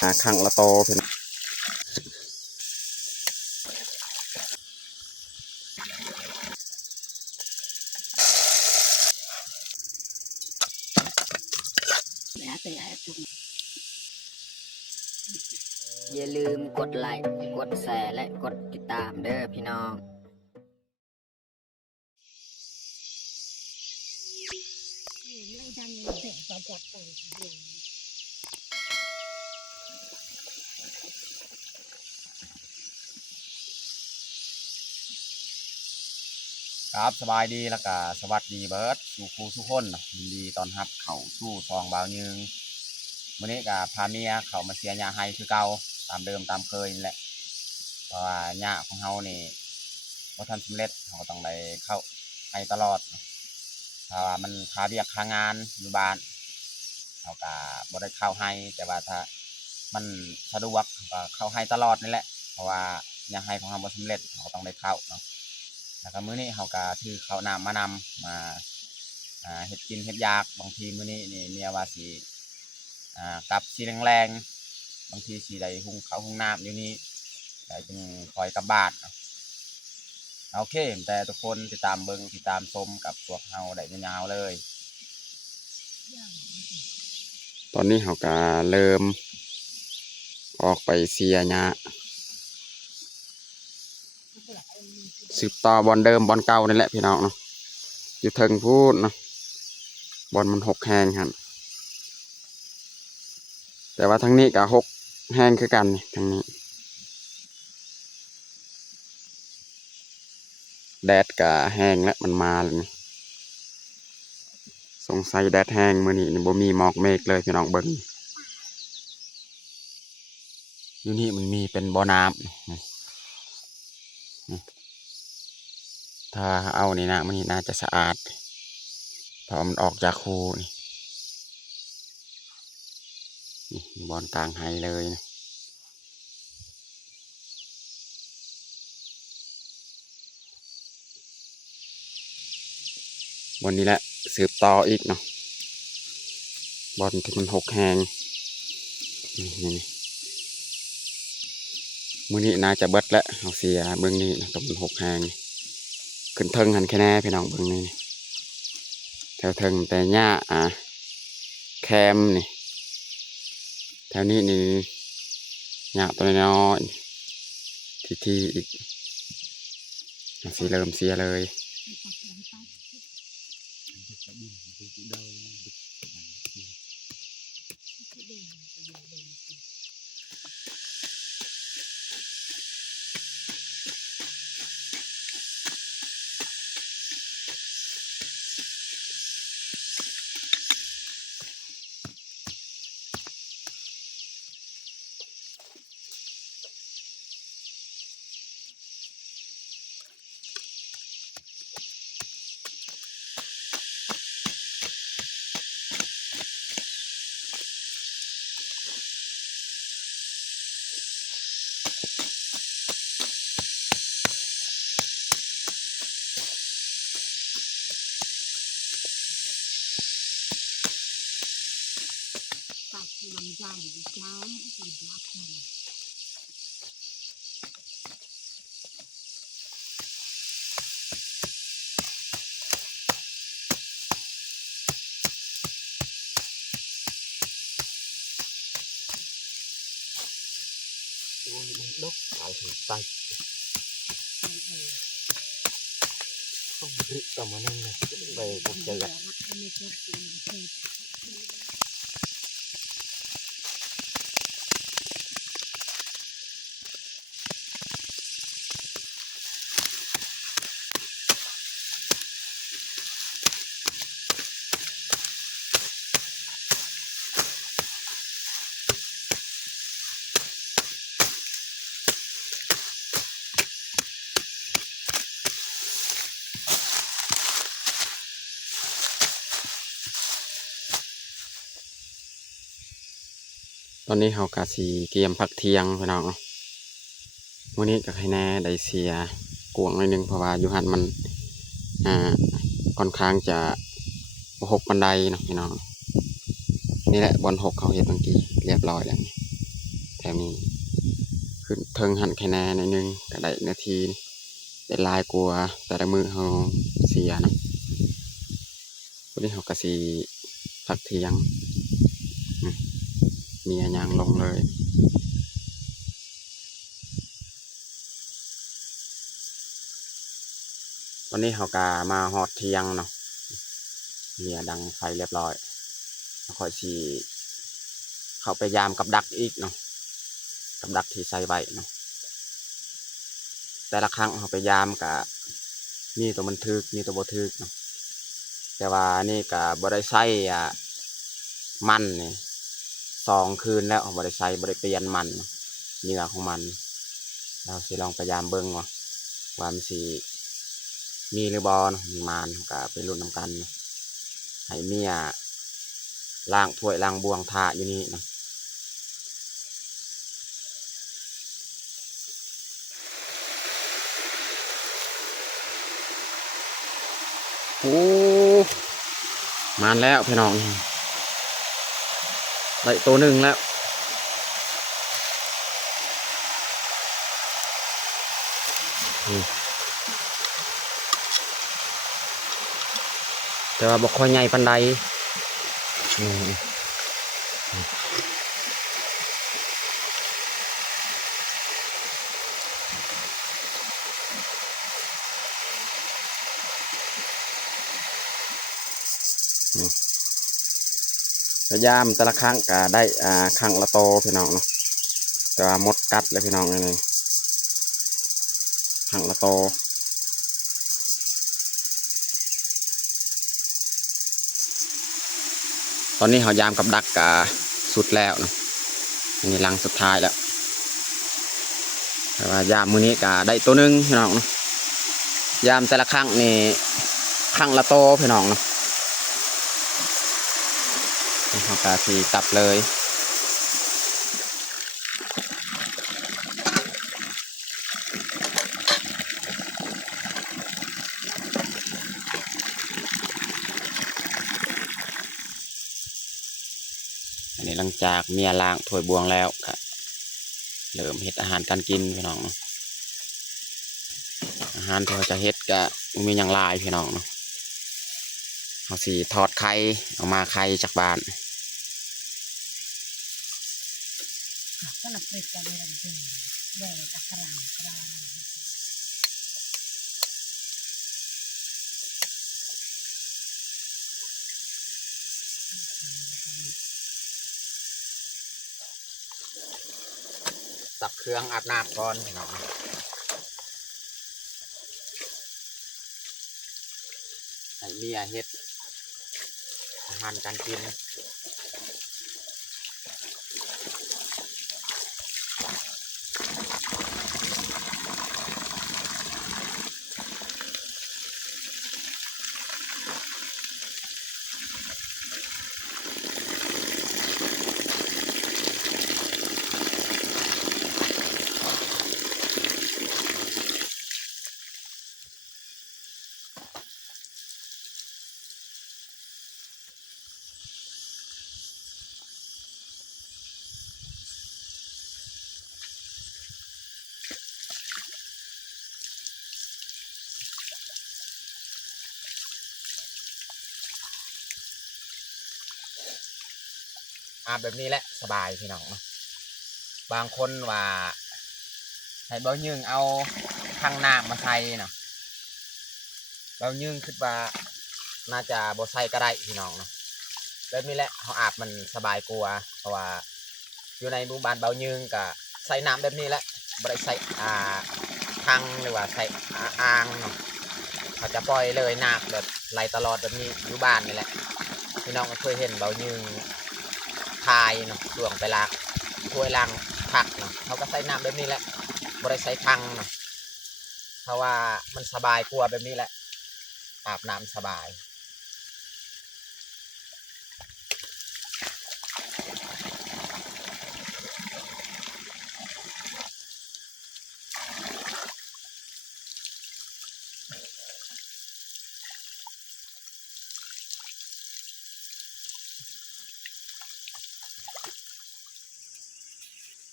ขังละโตเป็นอย่าลืมกดไลค์กดแชร์และกดติดตามเด้อพี่น้องครับสบายดีแล้วก็สวัสดีเบิร์ดสู่ครูทุกคนยินดีตอนรับเข้าสู่ซองบ่าวยึงมื้อนี้ก็พาเมียเข้ามาเสียหญ้าให้คือเก่าตามเดิมตามเคยนี่แหละเพราะว่าหญ้าของเฮานี่บ่ทันสำเร็จเฮาต้องได้เข้าให้ตลอดเพราะว่ามันค่าเวียกค่างานอยู่บ้านเฮาก็บ่ได้เข้าให้แต่ว่าถ้ามันสะดวกก็เข้าให้ตลอดนี่แหละเพราะว่าหญ้าให้ของเฮาบ่สำเร็จเฮาต้องได้เข้าเนาะ แล้วก็มื้อนี้เขาก็ถือข้าวน้ำมานำมาเฮ็ดกินเฮ็ดยากบางทีมื้อนี้นี่เมียว่าสิกลับสีแรงๆบางทีสิได้หุงข้าวหุงน้ำอยู่นี่แต่จึงคอยกลับบ้านโอเคแต่ทุกคนติดตามเบิ่งติดตามชมกับพวกเฮาได้ยาวๆเลยตอนนี้เขาก็เริ่มออกไปเสียหญ้าสืบต่อบอลเดิมบอลเก่านี่แหละพี่น้องเนาะอยู่เทิงพูดเนาะบอลมันหกแหงครับแต่ว่าทั้งนี้ก็หกแหงคือกันทั้งนี้แดดก็แห้งแล้วมันมาแล้วนี่สงสัยแดดแห้งมื้อนี้นี่บ่มีหมอกเมฆเลยพี่น้องเบิ่งอยู่นี่มันมีเป็นบ่อน้ำนี่ถ้าเอานี่นะมันนี่น่าจะสะอาดเพราะมันออกจากคูนี่บ่อนกลางไฮเลยนะบอนนี้แหละสืบต่ออีกเนาะบอนที่มันหกแหงนี่มื้อนี้น่าจะเบิดแล้วเอาเสียเบิ่งนี่นะตัวมันหกแหงขึ้นเทิงหันแค่แน่พี่น้องเบิ่งนี่แถวเทิงแต่หญ้าแคมนี่แถวนี้นี่หญ้าตัวน้อยที่อีกสีเริ่มเสียเลยดกเอาถึงไปต้องริต่อมานั่งเลยไปพบเจอกันตอนนี้เขากะสีเกียมพักเที่ยงพี่น้องวันนี้ก็ให้แน่ได้เสียกวงหน่อยนึงเพราะว่าอยู่หันมันค่อนข้างจะหกบันไดเนาะพี่น้องนี่แหละบอลหกเขาเห็นบางทีเรียบร้อยแล้ว วนี้ขึ้นเทิงหันแค่แน่ในอยหนึงก็ได้นาทีได้หลายกว่าแต่ละมือเขาเสียเนาะวันนี้เขาก็สิพักเที่ยงอืมมีอันยังลงเลยวันนี้เขาก็มาฮอดเที่ยงเนาะเมียดังไฟเรียบร้อยค่อยสิเข้าไปยามกับดักอีกเนาะกับดักที่ใส่ไว้เนาะแต่ละครั้งเขาไปยามกับมีตัวมันทึกมีตัวบ่ทึกเนาะแต่ว่านี่กับบริไซมันนี่2 คืนแล้วบริไซบริเปลี่ยนมันเนาะเนื้อของมันเราสิลองพยายามเบิ่งว่ามันสิมีหรือบอเนาะมีมันก็ไปรุ่นน้ำกันเนาะให้เมียล้างถ้วยล้างบวงทาอยู่นี่เนาะโอ้มันแล้วพี่น้องได้ตัวหนึ่งแล้วแต่ว่าบ่ค่อยใหญ่ปานใดพยายามแต่ละครั้งก็ได้ครั้งละโตพี่น้องเนาะแต่ว่ามดกัดเลยพี่น้องเลยครั้งละโตตอนนี้เขายามกับดักกะสุดแล้วเนาะอันนี้ลังสุดท้ายแล้วแต่ว่ายามมื้อนี้ก็ได้ตัวหนึงพี่น้องเนาะยามแต่ละครั้งนี่ครั้งละโตพี่น้องเนาะเขาก็สีกลับเลยอันนี้หลังจากเมียล้างถ้วยบวงแล้วก็เริ่มเฮ็ดอาหารการกินพี่น้องเนาะอาหารที่เขาจะเฮ็ดก็มีอย่างหลายพี่น้องเนาะเขาสีทอดไข่เอามาไข่จากบ้าน Sana presa de la gente, bueno, tacarán, tacarán. สับเครื่องอาบน้ำก่อนพี่น้องให้เมียเฮ็ดอาหารการกินอาบแบบนี้แหละสบายพี่น้องเนาะบางคนว่าให้เบายึงเอาถังน้ำมาใส่เนาะเบายึงคิดว่าน่าจะบ่ใส่ก็ได้พี่น้องเนาะแบบนี้แหละเขาอาบมันสบายกว่าเพราะว่าอยู่ในหมู่บ้านเบายึงก็ใส่น้ำแบบนี้แหละบ่ได้ใส่ถังหรือว่าใส่อ่างเนาะเขาจะปล่อยเลยน้ำแบบไหลตลอดแบบนี้อยู่บ้านนี่แหละพี่น้องก็เคยเห็นเบายึงทายเนาะช่วงไปล้างถ้วยล้างผักเนาะเขาก็ใส่น้ำแบบนี้แหละบ่ได้ใส่ถังเนาะเพราะว่ามันสบายกว่าแบบนี้แหละอาบน้ำสบาย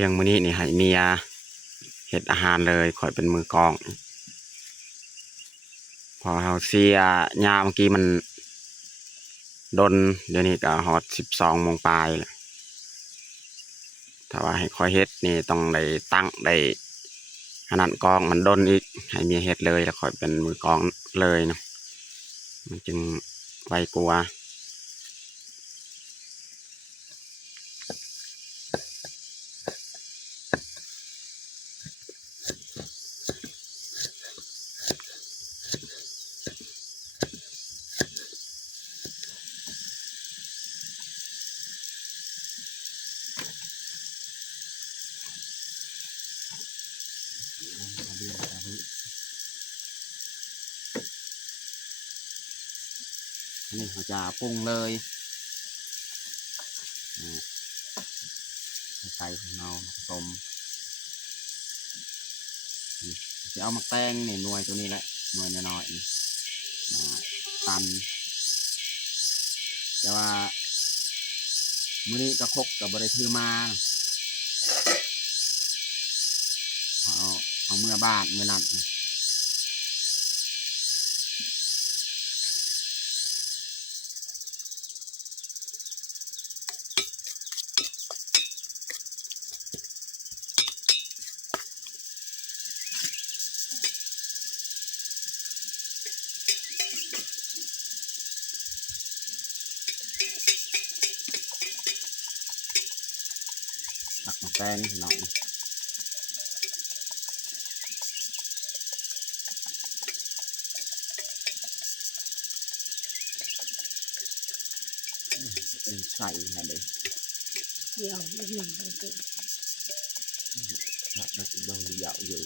ที่ยงมื้อนี้นี่ให้เมียเฮ็ดอาหารเลยข่อยเป็นมือกลองพอเฮาเสียยามเมื่อกี้มันดนเดี๋ยวนี้ก็ฮอด12 โมงปลายแล้วถ้าว่าให้ข่อยเฮ็ดนี่ต้องได้ตั้งได้อันนั้นกองมันดนอีกให้เมียเฮ็ดเลยแล้วข่อยเป็นมือกลองเลยเนาะมันจึงไวกว่านี่เขาจะปรุงเลยใส่ของเราผสมจะเอามาแป้งนี่หน่วยตัวนี้แหละหน่วยน้อยๆนี่มาตำแต่ว่ามื้อนี้กระคกกับบริถือมาเอาเมื่อบ้านเมื่อนั้นนะตักมาแป้งหน่อยใส่อะไรเลย เดี๋ยวอีกหนึ่งนาที แล้วก็โดนเหยาะอยู่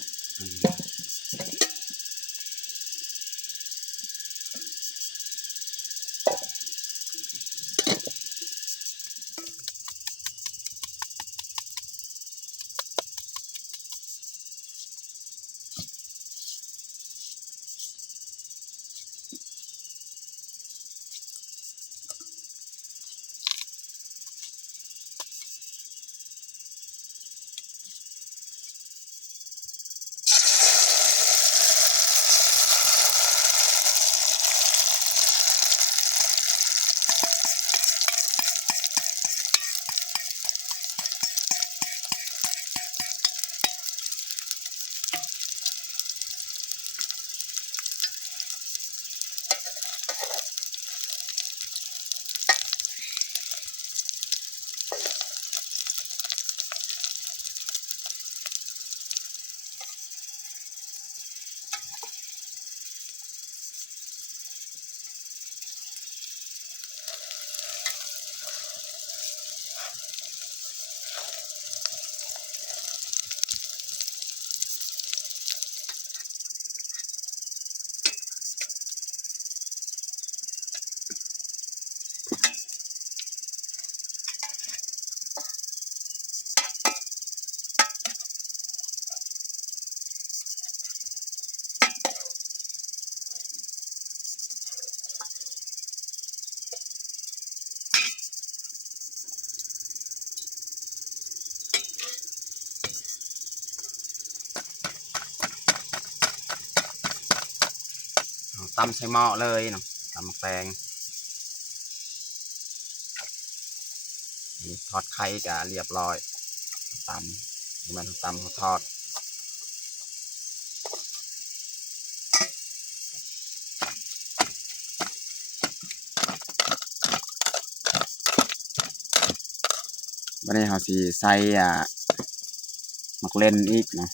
ตำใส่หม้อเลยเนาะตำแป้งทอดไข่ก็เรียบร้อยตำมันตำทอดวันนี้เราสิใส่มักเล่นอีกเนาะ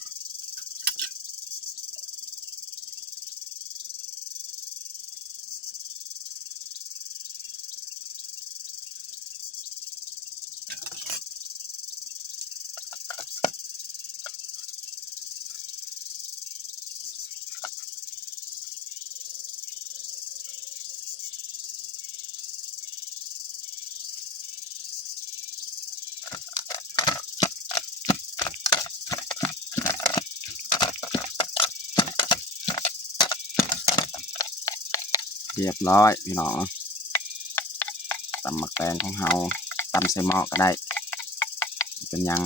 เรียบร้อยพี่น้องตำมักแตงของเราตำใส่หม้อก็ได้เป็นยัง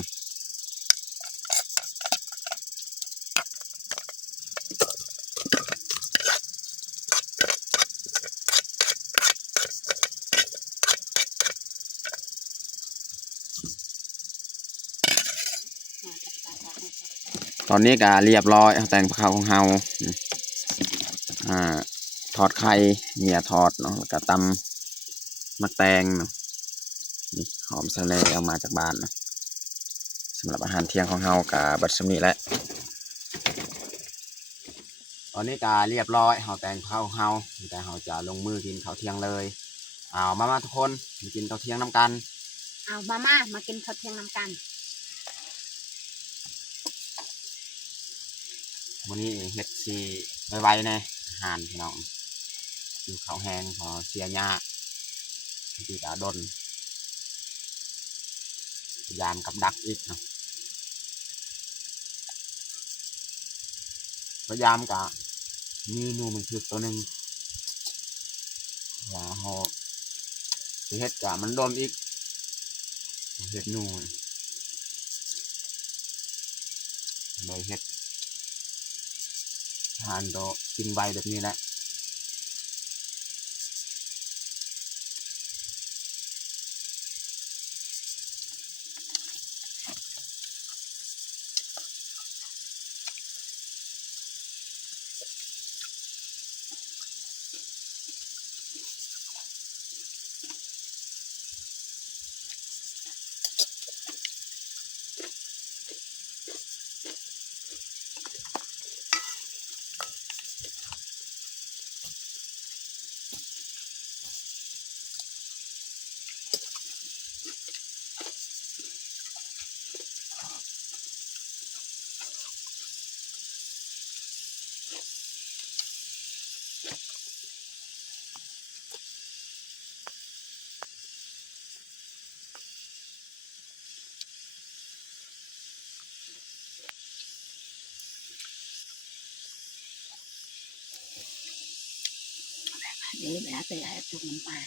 ตอนนี้ก็เรียบร้อยแต่งข้าวของเฮาทอดไข่เมียทอดเนาะแล้วก็ตำมักแตงเนาะนี่หอมสะเลเอามาจากบ้านเนาะสำหรับอาหารเที่ยงของเฮากับบัดสมีแล้วตอนนี้ก็เรียบร้อยเฮาแต่งข้าวของเฮาแต่เฮาจะลงมือกินข้าวเที่ยงเลยเอามาทุกคนมากินข้าวเที่ยงน้ำกัน เอามากินข้าวเที่ยงน้ำกัน วันนี้เฮ็ดสีไวๆแน่อาหารพี่น้องกินข้าวแห้งพอเสียหญ้าที่กาดนพยายามกับดักอีกเนาะพยายามกับมีนูมันคือตัวหนึ่งว่าเฮาสิเฮ็ดกับมันโดนอีกเฮ็ดนูเลยเฮ็ดทานโดกินใบแบบนี้แหละเดี๋ยวแบบไปให้ตุ่มน้ำปลา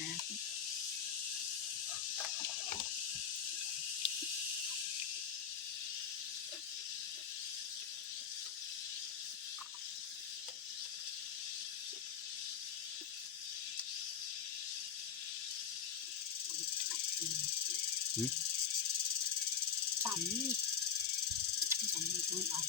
ตำต้องเอา